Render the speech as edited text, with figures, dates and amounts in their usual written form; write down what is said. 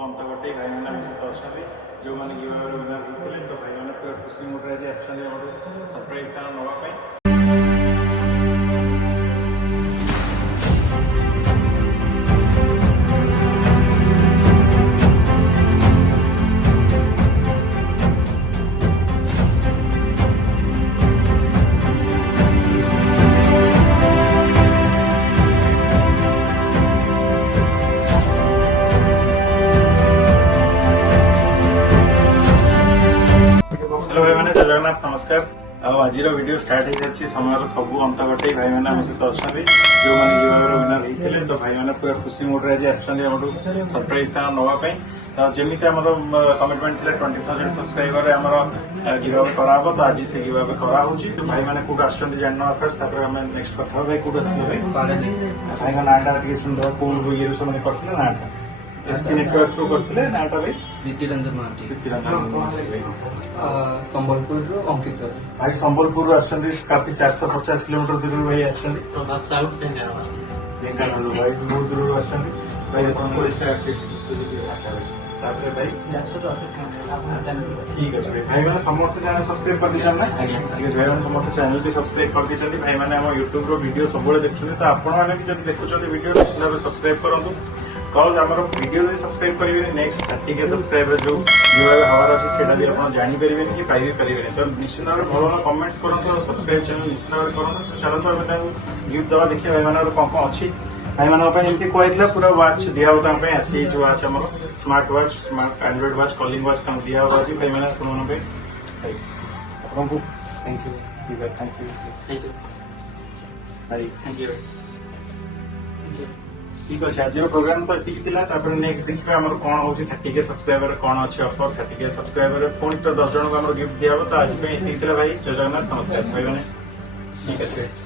अंत कटे भाई मैंने सहित अच्छा जो मैंने गिवर विनर होते तो भाई मैंने पूरा खुशी मुड्रे आज सरप्राइज तार नापी हेलो भाई मैंने जगन्नाथ नमस्कार आज वीडियो स्टार्ट हो जाए समय सब अंत कटे भाई मैंने सहित अच्छा जो मैंने गिवर विनर होते तो भाई मैंने पूरा खुशी मुड्रे आज सरप्राइज तार नापी तो जमी कमिटमेंट थे 20,000 सब्सक्राइबर आम गिव कराब तो आज से गिव कराऊँगी तो भाई मैंने कौट आस जाना फर्स्ट आम नेक्स्ट कथा भाई कौट भाई नाटा सुंदर कौन ये सब करते नाटा नेटवर्क शो करते नाटा भाई प्रीतिरंजन महांती संबलपुर अंकित भाई संबलपुर काफी 450 किलोमीटर दूर भाई ढेंकानाल भाई बहुत दूर ठीक है भाई मैंने समस्त चैनल सब्सक्राइब कर दीजिए भाई मैंने समस्त चैनल की सब्सक्राइब कर दीजिए भाई मैंने आम यूट्यूब वीडियो सब देखुं तो आपने भी जब देखुं वीडियो निश्चित भाव सब्सक्राइब करूँ कज आम वीडियो जो सब्सक्राइब करेंगे नेक्स्ट 30K सब्सक्राइबर जो हवार अच्छे से भी आप जानीपर कि पाई पारे तो निश्चित भाव भल भल कमेंट्स करूँ सब्सक्राइब चैनल निश्चित भाव करूँ तो चलते आम गिफ्ट दवा देखिए भाई मान कौन कौन अच्छी भाई मानी कहला पूरा वाच दिखाई आसी वाच आम smart watch smart Android watch calling watch दिया आज भाई मैंने आपको थैंक यू ठीक है थैंक यू भाई थैंक यू ठीक अच्छे आज प्रोग्राम तो ये नेक्स्ट देखिए आम कौन हो 30K सब्सक्राइबर कौन अच्छे ऑफर 30K सब्सक्राइबर पुणी तो 10 जन को गिफ्ट दिया तो आज ये भाई जय जगन्नाथ नमस्कार भाई मैंने ठीक अच्छे।